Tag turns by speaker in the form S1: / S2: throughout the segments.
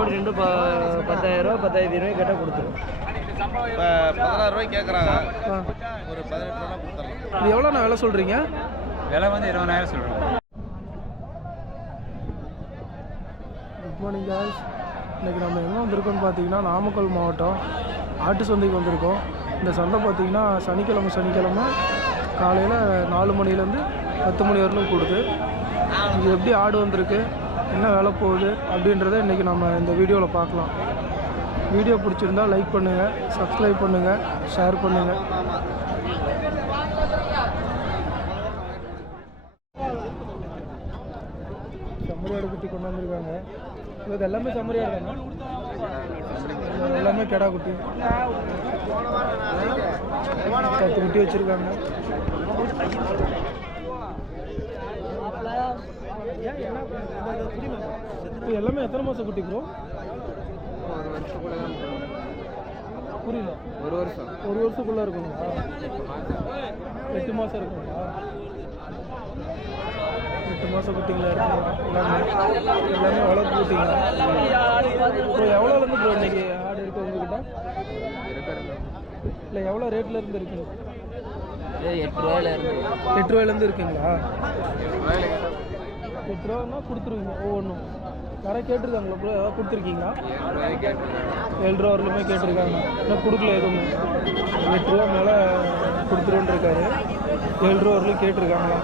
S1: ஜோடி ரெண்டு ப பத்தாயிரம் பத்தாயிரத்தி இருபது கேட்டால் கொடுத்துரும்.
S2: இப்போ பதினாறு கேட்குறாங்க
S3: ஆ
S2: ஒரு பதினெட்டு ரூபா கொடுத்துடலாம்.
S3: இது எவ்வளோண்ணா விலை சொல்கிறீங்க
S4: விலை வந்து இருபதாயிரம் சொல்கிறோம்
S3: குட் மார்னிங் இன்றைக்கி நம்ம எங்கே வந்திருக்கோம்னு பார்த்தீங்கன்னா நாமக்கல் மாவட்டம் ஆட்டு சந்தைக்கு வந்திருக்கோம். இந்த சந்தை பார்த்தீங்கன்னா சனிக்கிழமை சனிக்கிழமை காலையில் நாலு மணிலேருந்து பத்து மணி வரலும் கூடுது. இது எப்படி ஆடு வந்திருக்கு? என்ன வேலை போகுது அப்படின்றத இன்றைக்கி நம்ம இந்த வீடியோவில் பார்க்கலாம். வீடியோ பிடிச்சிருந்தா லைக் பண்ணுங்கள் சப்ஸ்கிரைப் பண்ணுங்கள் ஷேர் பண்ணுங்கள் செம்மறியாடு குட்டி கொண்டு வந்திருக்காங்க. இது எல்லாமே செம்மறியாடு தானே எல்லாமே கெடா குட்டி. பத்து குட்டி வச்சுருக்காங்க. இப்போ எல்லாமே எத்தனை மாதம் குட்டி ப்ரோ புரியல.
S2: ஒரு வருஷம்.
S3: ஒரு வருஷத்துக்குள்ளே இருக்குங்களா எட்டு மாதம் இருக்குங்களா எட்டு மாதம் குட்டிங்களா? இருக்குங்களா எல்லாமே. எல்லாமே வளர்ப்பு குட்டிங்களா இப்போ எவ்வளோலேருந்து ப்ரோ இன்னைக்கு ஆடு இருக்கு உங்ககிட்ட? இல்லை எவ்வளோ ரேட்ல இருந்து இருக்குங்க
S1: எட்டு ரூபாயில இருந்து
S3: எட்டு ரூபாயிலேருந்து இருக்குங்களா? எட்டு ரூபான்னா கொடுத்துருவீங்க ஒவ்வொன்றும். யாராவது கேட்டிருக்காங்களா ப்ரோ ஏதாவது கொடுத்துருக்கீங்களா? ஏழு ரூபா வரலுமே கேட்டிருக்காங்க. இன்னும் கொடுக்கல எதுவுமே. எட்டு ரூபா மேலே கொடுத்துருன்னு இருக்காரு ஏழு ரூபா வரலும் கேட்டிருக்காங்களா?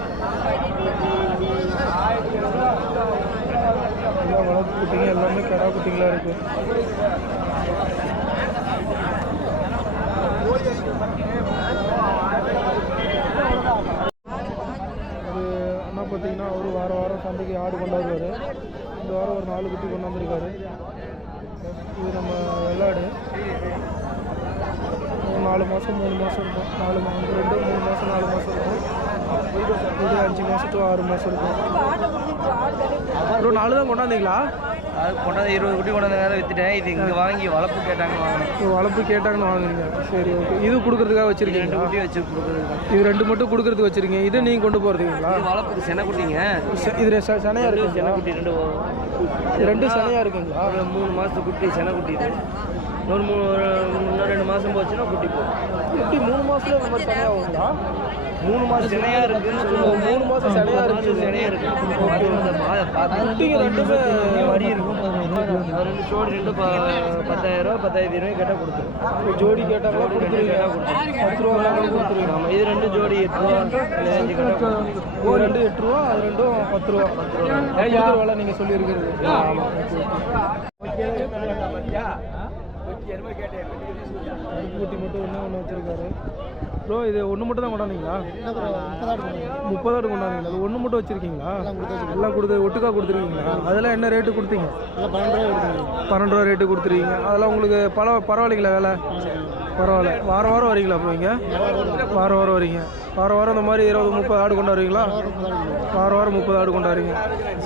S3: எல்லாம் வளர்ப்பு குட்டிங்க எல்லாமே கடா குட்டிங்களா இருக்கு. அது அண்ணா பார்த்தீங்கன்னா அவரு வார வாரம் சந்தைக்கு ஆடு கொண்டாடுவார். இந்த வாரம் ஒரு நாலு குட்டி கொண்டு வந்திருக்காரு. இது நம்ம வெள்ளாடு ஒரு நாலு மாதம் மூணு மாதம் இருக்கும். நாலு மாதம் ரெண்டு மூணு மாதம் நாலு மாதம் இருக்கும். இது அஞ்சு மாதம் to ஆறு மாதம் இருக்கும். ஒரு நாலு தான் கொண்டாந்தீங்களா?
S1: அது கொண்டாந்து இருபது குட்டி கொண்டாந்து நேரம் வித்துட்டேன். இது இங்கே வாங்கி வளர்ப்பு கேட்டாங்க
S3: இப்போ வளர்ப்பு கேட்டாங்கன்னு வாங்குறீங்க சரி ஓகே. இது கொடுக்கறதுக்காக
S1: ரெண்டு
S3: வச்சுருக்கீங்களா
S1: குட்டி வச்சு கொடுக்குறது
S3: இது ரெண்டு மட்டும் கொடுக்கறதுக்கு வச்சுருக்கீங்க. இது நீங்கள் கொண்டு போகிறதுங்களா
S1: வளர்ப்புக்கு சென குட்டிங்க.
S3: இது ச- சனையா
S1: சென குட்டி ரெண்டு
S3: இது ரெண்டும் சனையா இருக்குங்களா?
S1: மூணு மாதத்து குட்டி சென குட்டி இது. ஒரு மூணு இன்னும் ரெண்டு மாதம் போச்சுன்னா குட்டி போகும்
S3: எப்படி மூணு மாசத்துல இந்த மாதிரி சனையா ஆகுங்களா
S1: மூணு மாதம் செனையா இருக்குன்னு சொல்லுவோம்.
S3: மூணு மாசம் சனையா இருக்கு
S1: செனையா இருக்கு
S3: குட்டிங்க ரெண்டுமே
S1: வரி இருக்கும் ரெண்டு ஜோடி ரெண்டு ப பத்தாயிரம் பத்தாயிரத்தி இருபது கேட்டால் கொடுத்துரும்
S3: இப்போ ஜோடி கேட்டாங்களா
S1: ரெண்டு
S3: கொடுத்துருவீங்க.
S1: கேட்டால் கொடுத்துரும்
S3: பத்து ரூபா கூட கொடுத்துருவீங்க.
S1: ஆமாம் இது ரெண்டு ஜோடி எட்டு ரூபா அஞ்சு கேட்டால்
S3: இது ரெண்டு எட்டு ரூபா அது ரெண்டும் பத்து ரூபா. கொடுக்குற வேலை நீங்கள் சொல்லியிருக்கிறது? ஆமாம் குட்டி மட்டும் ஒன்று ஒன்று வச்சுருக்காரு. ப்ரோ இது ஒன்று மட்டும் தான் கொண்டாந்தீங்களா? முப்பதாடு கொண்டாந்தீங்களா? அது ஒன்று மட்டும் வச்சுருக்கீங்களா? எல்லாம் கொடுத்து ஒட்டுக்கா கொடுத்துருக்கீங்களா அதெல்லாம் என்ன ரேட்டு கொடுத்தீங்க? பன்னெண்டு ரூபா ரேட்டு கொடுத்துருக்கீங்க அதெல்லாம் உங்களுக்கு பல பரவாயில்லைங்களா வேலை? பரவாயில்ல. வாரம் வாரம் வரீங்களா இப்போ இங்கே? வாரம் வாரம் வரீங்க. வாரம் வாரம் இந்த மாதிரி இருபது முப்பது ஆடு கொண்டு வருவீங்களா? வாரம் வாரம் முப்பது ஆடு கொண்டு வரீங்க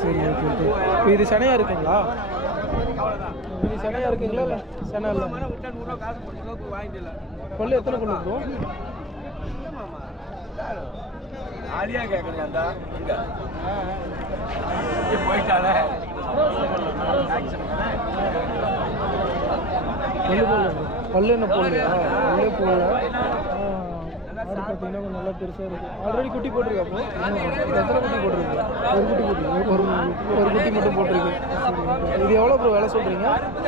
S3: சரி ஓகே இது சனையாக இருக்குங்களா? இது சனையாக இருக்குங்களா இல்லை செனை இல்லை? பல்லு எத்தனை பல்லு இருக்கும் பல்லு போடல பல்லு என்ன போடலையா? பல்லே போடல. ஆடு பார்த்தீங்கன்னா கொஞ்சம் நல்லா பெருசாக இருக்குது ஆல்ரெடி குட்டி போட்டிருக்கா எத்தனை குட்டி போட்டிருக்கு ஒரு குட்டி போட்டிருக்கு ஒரு ஒரு குட்டி மட்டும் போட்டிருக்கு. இது எவ்வளோ ப்ரோ வேலை சொல்கிறீங்க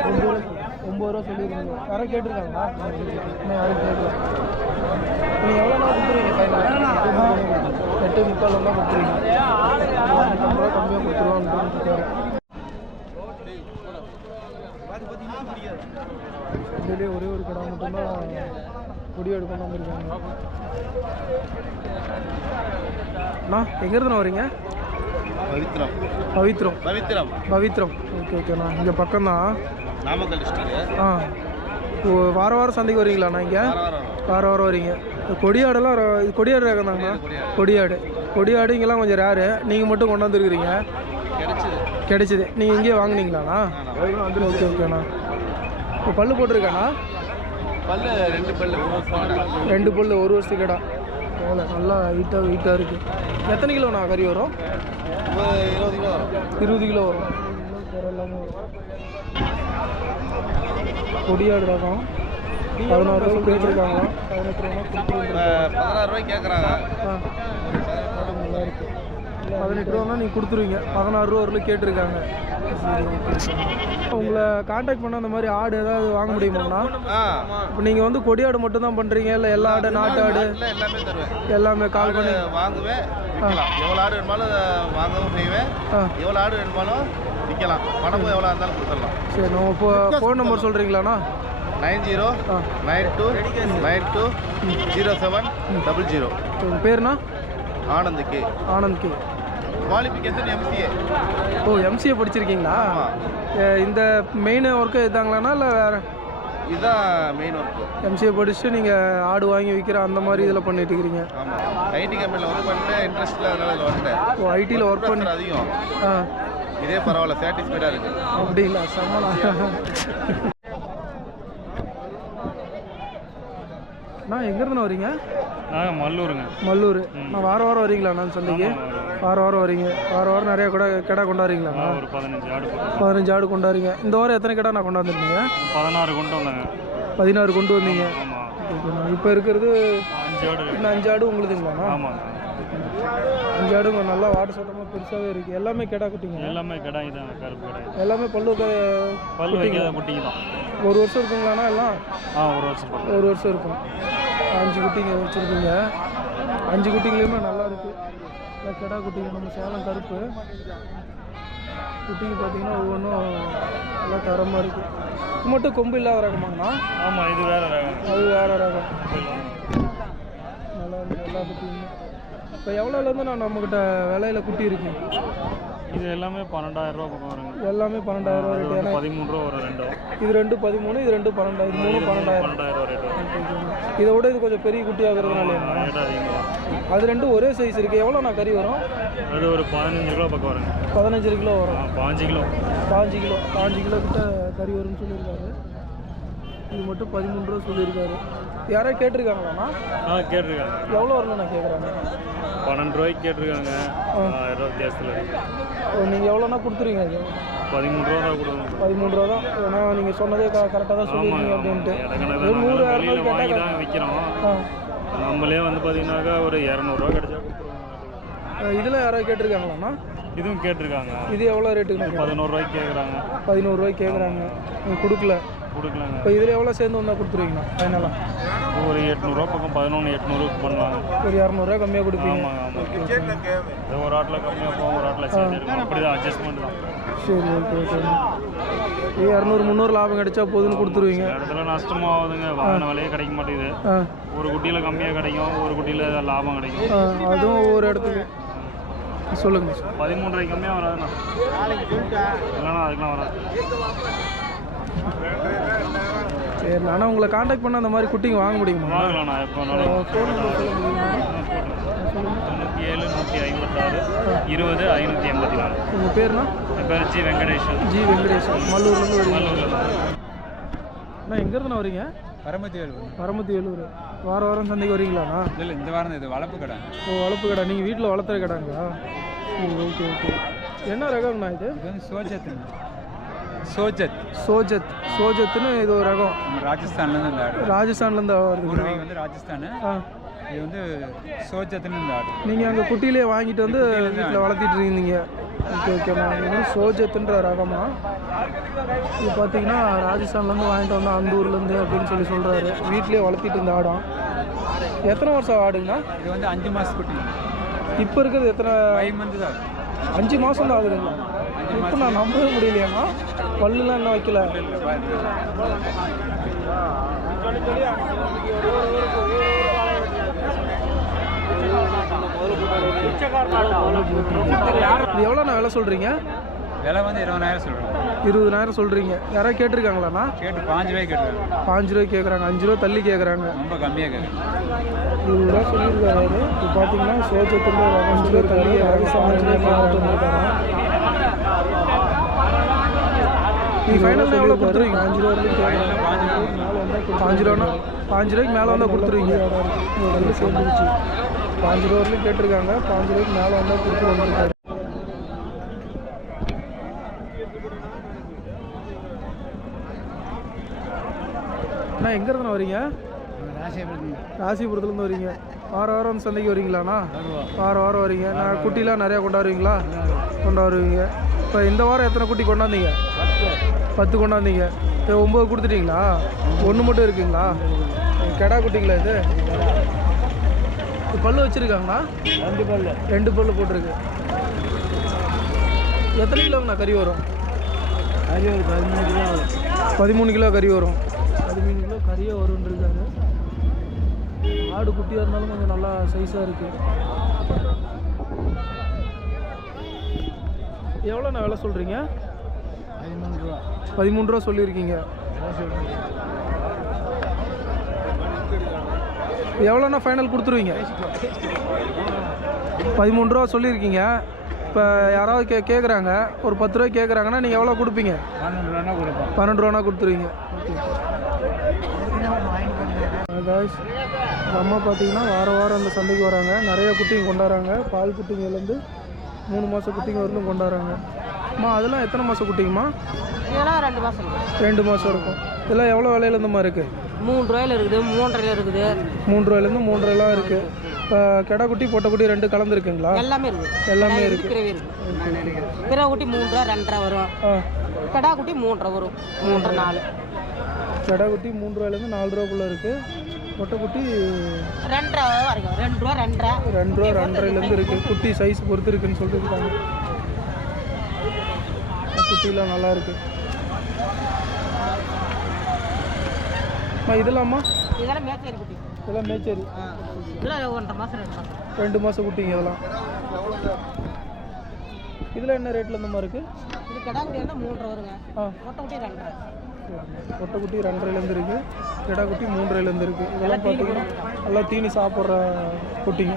S3: ஒம்பது ஒம்பது ரூபா சொல்லியிருக்கீங்க. யாரும் கேட்டிருக்காங்களா? இன்னும் யாரும் கேட்கல நீங்கள் எவ்வளோ நாள் கொடுத்துருவீங்க ஃபைனல் எட்டு முக்கால் தான் கொடுத்துருவீங்க. ஐம்பது ரூபா கம்மியாக கொடுத்துருவான்னு இதுலேயே ஒரே ஒரு கடை மட்டும்தான் கொடியாடு கொண்டு வந்திருக்காங்க அண்ணா எங்கேருந்து வரீங்க?
S2: பவித்ரம்.
S3: பவித்ரம்.
S2: பவித்ரம்.
S3: பவித்ரம். ஓகே ஓகேண்ணா இங்கே பக்கம்தான்.
S2: நாமக்கல் டிஸ்ட்ரிக்ட்
S3: ஆ. ஓ வாரம் வாரம் சந்தைக்கு வரீங்களாண்ணா இங்கே? வாரம். வாரம் வரீங்க. கொடியாடெல்லாம் கொடியாடு ரகம்தாங்கண்ணா கொடியாடு கொடியாடு இங்கெல்லாம் கொஞ்சம் ரேரு நீங்கள் மட்டும் கொண்டு வந்துருக்கிறீங்க.
S2: கிடைச்சது.
S3: கிடைச்சிது. நீங்கள் இங்கேயே வாங்குனீங்களாண்ணா? ஓகே ஓகேண்ணா இப்போ பல்லு போட்டிருக்காண்ணா?
S2: ரெண்டு பல்லு
S3: ஒரு வருஷத்துக்கு கடா. எவ்வளோ நல்லா ஹீட்டாக வெயிட்டாக இருக்குது எத்தனை கிலோண்ணா கறி வரும்?
S2: இருபது கிலோ வரும்.
S3: இருபது கிலோ வரும். எல்லாமே வரும். கொடியாடு ரகம் பதினாறு ரூபா கேட்டிருக்காங்களா பதினெட்டு ரூபா
S2: பதினாறு ரூபாய் கேட்குறாங்க
S3: பதினெட்டு ரூபானா நீங்கள் கொடுத்துருவீங்க. பதினாறு ரூபா வரலும் கேட்டிருக்காங்க. உங்களை காண்டாக்ட் பண்ண அந்த மாதிரி ஆடு ஏதாவது வாங்க முடியுமாண்ணா? இப்போ நீங்கள் வந்து கொடியாடு மட்டும் தான் பண்ணுறீங்க இல்லை எல்லா ஆடு நாட்டு ஆடு?
S2: எல்லாமே தருவேன்.
S3: எல்லாமே கால் பண்ணி
S2: வாங்குவேன் எவ்வளோ ஆடு வேணுமாலும் வாங்கவும் செய்வேன்.
S3: ஆ.
S2: எவ்வளோ ஆடு வேணுமாலும் விற்கலாம் பணமும் எவ்வளோ இருந்தாலும் கொடுத்துடலாம்.
S3: சரி நம்ம இப்போ ஃபோன் நம்பர் சொல்கிறீங்களாண்ணா
S2: நைன் ஜீரோ
S3: ஆ.
S2: Nine two nine two zero seven double zero.
S3: உங்கள் பேர்ண்ணா?
S2: Anand K.
S3: Anand K.
S2: Qualification MCA?
S3: ஓ எம்சிஏ படிச்சிருக்கீங்களா? இந்த மெயின் ஒர்க்கு இதாங்களாண்ணா இல்லை வேறு?
S2: இதுதான் மெயின் ஒர்க்கு
S3: எம்சிஏ படிச்சுட்டு நீங்கள் ஆடு வாங்கி விற்கிற அந்த மாதிரி இதில் பண்ணிட்டு இருக்கிறீங்க
S2: ஆமாம் ஐடி கம்பெனியில் ஒர்க் பண்ணிட்டு இன்ட்ரெஸ்ட்டில் அதனால இதில் வந்துட்டேன்.
S3: ஓ ஐடியில் ஒர்க் பண்ணி
S2: அதிகம்.
S3: ஆ.
S2: இதே பரவாயில்ல சாட்டிஸ்ஃபைடாக இருக்குது
S3: அப்படிங்களா? செம்மண்ணா. அண்ணா எங்கேருந்து வரீங்க?
S4: நாங்கள் மல்லூருங்க.
S3: மல்லூர். நான் வாரம் வாரம் வரீங்களா நான் சந்தைக்கு வாரம் வாரம் வரீங்க. வாரம் வாரம் நிறைய கூட கடை கொண்டாடுறீங்களா?
S4: ஒரு பதினஞ்சு ஆடு
S3: பதினஞ்சு ஆடு கொண்டாடுறீங்க. இந்த வாரம் எத்தனை கடை நான் கொண்டாந்துருந்தீங்க?
S4: பதினாறு கொண்டு வந்தாங்க.
S3: பதினாறு கொண்டு வந்தீங்க.
S4: ஆமாம்
S3: இப்போ இருக்கிறது இன்னும் அஞ்சு ஆடு உங்களுதுங்களாண்ணா
S4: ஆமாங்க.
S3: அஞ்சு ஆடு உங்க நல்லா வாட்ட சட்டமாக பெருசாகவே இருக்குது எல்லாமே கெடா குட்டிங்க.
S4: எல்லாமே கடாய் தான் கருப்பு கடாய்
S3: எல்லாமே பல்லு க-
S4: பல் வைக்காத குட்டிங்க தான்.
S3: ஒரு வருஷம் இருக்குங்களாண்ணா எல்லாம்?
S4: ஆ ஒரு வருஷம்
S3: ஒரு வருஷம் இருக்கும். அஞ்சு குட்டிங்க வச்சுருக்கீங்க. அஞ்சு குட்டிங்களையுமே நல்லா இருக்குது இல்லை கெடா குட்டிங்க நம்ம சேலம் கருப்பு. குட்டிங்க பார்த்தீங்கன்னா ஒவ்வொன்றும் நல்லா தரமாக இருக்குது மட்டும் கொம்பு இல்லாத ரகமாங்கண்ணா?
S4: ஆமாம் இது வேற ரகம்.
S3: அது வேறு ரகம். நல்லா இருக்கு எல்லா குட்டியுமே இப்போ எவ்வளோலேருந்து நான் நம்மக்கிட்ட விலையில குட்டி இருக்கு?
S4: இது எல்லாமே பன்னெண்டாயிரம் ரூபா பக்கம் வருங்க.
S3: எல்லாமே பன்னெண்டாயிரம் ரூபா ரேட் ஏன்னா
S4: பதிமூணு ரூபா வரும் ரெண்டும்
S3: இது ரெண்டு பதிமூணு இது ரெண்டு பன்னெண்டாயிரம் இது மூணு பன்னெண்டாயிரம்.
S4: பன்னெண்டாயிரம் ரூபா ரேட் வரும்
S3: இதை விட இது கொஞ்சம் பெரிய குட்டி ஆகுறதுனால
S4: ரேட் அதிகமாக
S3: அது ரெண்டும் ஒரே சைஸ் இருக்குது எவ்வளோ நான் கறி வரும்?
S4: அது ஒரு பதினஞ்சு கிலோ பக்கம் வருங்க.
S3: பதினஞ்சு கிலோ வரும்.
S4: பாஞ்சு கிலோ.
S3: பாஞ்சு கிலோ. பாஞ்சு கிலோ கிட்ட கறி வரும்னு சொல்லியிருக்காரு. இது மட்டும் பதிமூணு ரூபா சொல்லியிருக்காரு. யாராவது கேட்டிருக்காங்களாண்ணா
S4: ஆ கேட்டிருக்காங்க.
S3: எவ்வளோ வரல நான் கேட்குறாங்க
S4: பன்னெண்டு ரூபாய்க்கு கேட்டிருக்காங்க. ஆயிரம் வித்தியாசத்தில்
S3: நீங்கள் எவ்வளோனா கொடுத்துருங்க அது?
S4: பதிமூணு ரூபா தான் கொடுக்கணும்.
S3: பதிமூணு ரூபா தான்? ஏன்னா நீங்கள் சொன்னதே கரெக்டாக தான் சொல்லியிருக்கீங்க அப்படின்ட்டு. நூறு
S4: வெளியில் வாங்கி தான் விற்கிறோம் நம்மளே வந்து பார்த்தீங்கன்னாக்கா ஒரு இரநூறுவா கிடைச்சா கொடுத்துருவோம்
S3: இதில் யாராவது கேட்டிருக்காங்களாண்ணா
S4: இதுவும் கேட்டிருக்காங்க.
S3: இது எவ்வளோ ரேட்டுக்கு
S4: பதினோரு ரூபாய்க்கு கேட்குறாங்க
S3: பதினோரு ரூபாய்க்கு கேட்குறாங்க கொடுக்கல.
S4: கொடுக்கலாங்க.
S3: இப்போ இதில் எவ்வளோ சேர்ந்து வந்தால் கொடுத்துருவீங்கண்ணா ஃபைனலாக
S4: ஒரு எட்நூறுவா பக்கம் பதினொன்று எட்நூறுக்கு பண்ணலாம்
S3: ஒரு இரநூறுவா கம்மியாக கொடுப்பீங்க.
S4: ஆமாங்க ஒரு ஆட்டில் கம்மியாக போகும் ஒரு ஆட்டில் இருக்கும். அப்படி தான் அட்ஜஸ்ட்மெண்ட் தான்.
S3: சரி ஓகே ஓகே இரநூறு முந்நூறு லாபம் கிடைச்சா போதுன்னு கொடுத்துருவீங்க.
S4: இடத்துல நஷ்டமாக ஆகுதுங்க வாங்கின விலையே கிடைக்க மாட்டேங்குது. ஒரு குட்டியில் கம்மியாக கிடைக்கும் ஒரு குட்டியில் லாபம் கிடைக்கும்.
S3: அதுவும் ஒவ்வொரு இடத்துக்கு சொல்லுங்கள்
S4: பதிமூணு ரூபாய்க்கு கம்மியாக வராதுண்ணா இல்லைண்ணா அதுக்கெலாம் வராது.
S3: சரி ஆனால் உங்களை காண்டாக்ட் பண்ண அந்த மாதிரி குட்டிங்க வாங்க முடியுமா?
S4: வாங்கலாண்ணா எப்போ வேணாலும்.
S3: ஃபோன் நம்பர் சொல்ல முடியுமா?
S4: தொண்ணூற்றி ஏழு நூற்றி ஐம்பத்தாறு இருபது ஐநூற்றி எண்பத்தி நாலு.
S3: உங்கள் பேர்னா
S4: என் பேர் ஜி வெங்கடேஷன்.
S3: ஜி வெங்கடேசன் மல்லூர்லேருந்து
S4: மல்லூரில்.
S3: அண்ணா எங்கேருந்து வரீங்க?
S5: பரமத்தி வேலு
S3: பரமத்தி வேலூர் வாரம் வாரம் சந்தைக்கு வரீங்களாண்ணா?
S5: இல்லை இந்த வாரம் இது வளர்ப்பு கடை.
S3: ஓ வளர்ப்பு கடை. நீங்கள் வீட்டில் வளர்த்துற கடைங்களா? ஓகே ஓகே என்ன ரகம்ண்ணா இது?
S5: வந்து சோஜத். சோஜத்.
S3: சோஜத் சோஜத்துன்னு இது ஒரு ரகம்.
S5: ராஜஸ்தான்லேருந்து இந்த ஆடு.
S3: ராஜஸ்தான்லேருந்து வருது
S5: பூர்வீகம் வந்து ராஜஸ்தான்.
S3: ஆ.
S5: இது வந்து சோஜத்துன்னு இந்த ஆடு.
S3: நீங்கள் அங்கே குட்டியிலே வாங்கிட்டு வந்து வீட்டில் வளர்த்திட்டு இருந்தீங்க. ஓகே ஓகேண்ணா இது வந்து சோஜத்துன்ற ரகமா? இது பார்த்தீங்கன்னா ராஜஸ்தான்லேருந்து வாங்கிட்டு வந்தோம் அந்த ஊர்லேருந்து அப்படின்னு சொல்லி சொல்கிறாரு வீட்டிலே வளர்த்திட்டு இருந்த ஆடம் எத்தனை வருஷம் ஆடுங்கண்ணா?
S5: இது வந்து அஞ்சு மாதம் குட்டி.
S3: இப்போ இருக்கிறது எத்தனை?
S5: ஃபைவ் மந்த் தான்.
S3: அஞ்சு மாதம் தான் ஆகுதுங்களா இப்போ நான் நம்பவே முடியலையாம்மா. பல்லுலாம் என்ன வைக்கல. இது எவ்வளோ நான் விலை சொல்கிறீங்க
S5: விலை வந்து இருபதாயிரம் சொல்கிறோம்
S3: இருபதாயிரம் சொல்கிறீங்க யாராவது கேட்டிருக்காங்களாண்ணா?
S5: கேட்டு பாஞ்சு ரூபாய் கேட்டுருக்காங்க.
S3: பாஞ்சு ரூபாய் கேட்குறாங்க. அஞ்சு ரூபா தள்ளி கேட்குறாங்க.
S5: ரொம்ப கம்மியாக கேட்குறேன்
S3: இருபது ரூபா சொல்லியிருக்காரு. இப்போ பார்த்தீங்கன்னா சோச்சத்தில் அஞ்சு ரூபா தள்ளி கேட்குறாங்க. நீ ஃபைனல் எவ்வளோ கொடுத்துருவீங்க அஞ்சு ரூபா பாஞ்சு ரூபானா பாஞ்சு ரூபாய்க்கு மேலே வந்தால் கொடுத்துருவீங்க. சேர்ந்துருச்சு பாஞ்சு ரூபா வரைக்கும் கேட்டிருக்காங்க. பாஞ்சு ரூபாய்க்கு மேலே வந்தால் கொடுத்துருவாங்க அண்ணா எங்கேருந்து வரீங்க? ராசிபுரத்துலேருந்து வரீங்க. வார வாரம் சந்தைக்கு வரீங்களாண்ணா? வார வாரம் வரீங்க. நான் குட்டிலாம் நிறையா கொண்டாடுவீங்களா? கொண்டாடுவீங்க. இப்போ இந்த வாரம் எத்தனை குட்டி கொண்டாந்தீங்க? பத்து கொண்டாந்தீங்க. இப்போ ஒம்பது கொடுத்துட்டீங்களா? ஒன்று மட்டும் இருக்குங்களா? கெடா குட்டிங்களா இது? பல்லு வச்சுருக்காங்களா?
S1: ரெண்டு பல்லு.
S3: ரெண்டு பல்லு போட்டிருக்கு. எத்தனை கிலோங்கண்ணா கறி வரும்?
S1: அது ஒரு பதிமூணு கிலோ வரும்.
S3: பதிமூணு கிலோ கறி வரும். பதிமூணு கிலோ கறியே வரும்னு இருக்காரு ஆடு குட்டியாக இருந்தாலும் கொஞ்சம் நல்லா சைஸாக இருக்கு. எவ்வளோண்ணா விலை சொல்கிறீங்க
S1: பதிமூணு ரூபா
S3: சொல்லியிருக்கீங்க. எவ்வளோண்ணா ஃபைனல் கொடுத்துருவீங்க? பதிமூணு ரூபா சொல்லியிருக்கீங்க. இப்போ யாராவது கே கேட்குறாங்க ஒரு பத்து ரூபாய் கேட்குறாங்கன்னா நீங்கள் எவ்வளோ கொடுப்பீங்க?
S1: பன்னெண்டு ரூபா
S3: ரூபானா கொடுத்துருவீங்க காய்ஸ் அம்மா பார்த்தீங்கன்னா வாரம் வாரம் அந்த சந்தைக்கு வராங்க. நிறைய குட்டிங்க கொண்டாடுறாங்க. பால் குட்டிங்கலேருந்து மூணு மாதம் குட்டிங்க வரலும் கொண்டாடுறாங்க. அம்மா அதெல்லாம் எத்தனை மாதம் குட்டிங்கம்மா?
S6: இதெல்லாம் ரெண்டு மாதம்
S3: ரெண்டு மாதம் இருக்கும். இதெல்லாம் எவ்வளோ விலையிலேருந்துமா இருக்குது
S6: மூணு ரூபாயில இருக்குது மூன்றரைல இருக்குது.
S3: மூணு ரூபாயிலேருந்து மூன்றரைலாம் இருக்குது கெடா குட்டி பொட்டை குட்டி ரெண்டு கலந்துருக்குங்களா?
S6: எல்லாமே இருக்குது
S3: எல்லாமே
S6: இருக்குது பிறவை குட்டி மூணு ரூபா ரெண்டரை வரும். கடா குட்டி மூன்றரை வரும். மூன்றரை நாலு.
S3: கெடா குட்டி மூணு ரூபாயிலேருந்து நாலு ரூபாக்குள்ளே இருக்குது பொட்டை குட்டி
S6: ரெண்டரை வரைக்கும். ரெண்டு ரூபா ரெண்டரை.
S3: ரெண்டு ரூபா ரெண்டரைலேருந்து இருக்குது குட்டி சைஸ் பொறுத்து இருக்குன்னு சொல்லியிருக்காங்க குட்டிலாம் நல்லா இருக்கு. இதெல்லாம்மா?
S6: இதெல்லாம் மேச்சேரி குட்டி.
S3: இதெல்லாம் மேச்சேரி.
S6: ஒன்றரை மாதம் ரெண்டு மாதம்
S3: ரெண்டு மாதம் குட்டிங்க இதெல்லாம். இதில் என்ன ரேட்டில் இந்த மாதிரி இருக்குது
S6: இது கடா குட்டி மூன்றரை வருங்க.
S3: ஆ.
S6: மொட்டை குட்டி ரெண்டரை.
S3: பொட்டை குட்டி ரெண்டரைலேருந்து இருக்குது கிடா குட்டி மூன்றரைலேருந்து இருக்குது இதெல்லாம் பார்த்தீங்கன்னா நல்லா தீனி சாப்பிட்ற குட்டிங்க.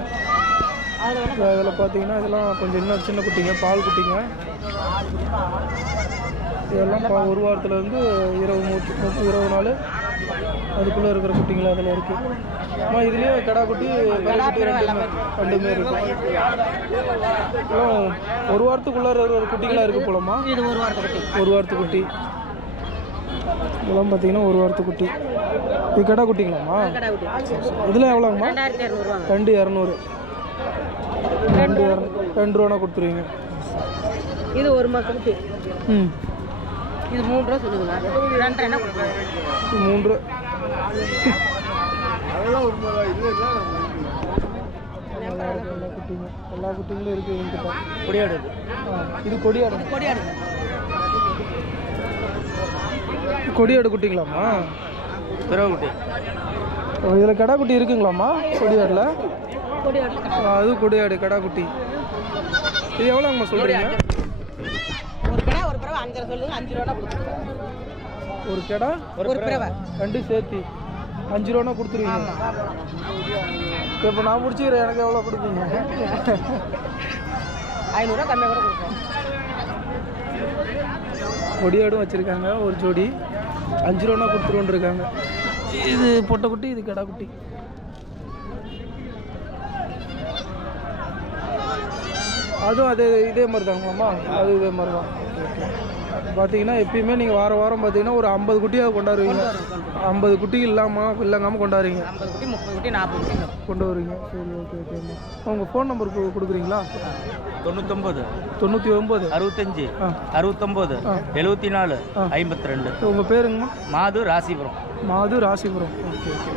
S3: இதில் பார்த்தீங்கன்னா இதெல்லாம் கொஞ்சம் இன்னும் சின்ன குட்டிங்க பால் குட்டிங்க. இதெல்லாம் ஒரு வாரத்தில் வந்து இருபது மூச்சு இருபது நாள் அதுக்குள்ளே இருக்கிற குட்டிங்களா அதில் இருக்குது அம்மா இதுலேயும் கிடா குட்டி குட்டி ரெண்டுமே ரெண்டுமே இருக்குது எல்லாம் ஒரு வாரத்துக்குள்ளே இருக்கிற ஒரு குட்டிங்களா இருக்குது போலம்மா.
S6: இது ஒரு வாரத்தை குட்டி.
S3: ஒரு வாரத்து குட்டி. இதெல்லாம் பார்த்தீங்கன்னா ஒரு வாரத்து குட்டி. இது கிடா குட்டிங்களாம்மா?
S6: கடா குட்டி.
S3: இதில் எவ்வளோங்கம்மா? ரெண்டு இரநூறு. ரெண்டு இரநூ ரெண்டு ரூபா கொடுத்துருவீங்க.
S6: இது ஒரு மாதம் குட்டி
S3: ம்.
S6: இது மூணு ரூபா சொல்லுதுங்க. ரெண்டரை என்ன
S3: நல்லா இருக்கு எல்லா குட்டிங்க எல்லா குட்டிங்களும் இருக்குது
S1: கொடியாடு.
S3: இது கொடியாடு
S6: கொடியாடு
S3: கொடியாடு குட்டிங்களாம்மா?
S1: பிறவை குட்டி.
S3: இதில் கடா குட்டி இருக்குங்களாம்மா? கொடியாடில்?
S6: கொடியாடு கடா.
S3: அது கொடியாடு கடா குட்டி. இது எவ்வளோங்கம்மா சொல்கிறீங்க
S6: அஞ்சரை சொல்லுங்க அஞ்சு ரூபா கொடுத்துருவோம்.
S3: ஒரு கடா?
S6: ஒரு பிறவை.
S3: ரெண்டு சேர்த்து. அஞ்சு ரூபா கொடுத்துருவீங்க. இப்போ நான் முடிச்சுக்கிறேன். எனக்கு எவ்வளோ கொடுப்பீங்க?
S6: ஐநூறுரூவா கம்மியாக கூட கொடுப்போம்.
S3: கொடியாடும் வச்சுருக்காங்க. ஒரு ஜோடி. அஞ்சு ரூபா கொடுத்துருவோன்னு இருக்காங்க. இது பொட்டை குட்டி இது கடா குட்டி. அதுவும் அதே இதே மாதிரி தாங்கம்மா அது இதே மாதிரி தான் பார்த்தீங்கன்னா எப்பயுமே நீங்கள் வாரம் வாரம் பார்த்தீங்கன்னா ஒரு ஐம்பது குட்டியாக கொண்டாடுவீங்க. ஐம்பது குட்டி இல்லாமல் இல்லங்காமல் கொண்டாடுறீங்க.
S6: ஐம்பது குட்டி முப்பது குட்டி நாற்பது குட்டி
S3: கொண்டு வருவீங்க. சரி ஓகே ஓகேம்மா உங்கள் ஃபோன் நம்பர் கொடுக்குறீங்களா?
S1: தொண்ணூத்தொம்பது.
S3: தொண்ணூற்றி ஒம்பது
S1: அறுபத்தஞ்சு அறுபத்தொம்போது. எழுபத்தி நாலு. ஐம்பத்தி ரெண்டு.
S3: உங்கள் பேருங்கம்மா?
S1: மாது ராசிபுரம்.
S3: மாது ராசிபுரம். Okay okay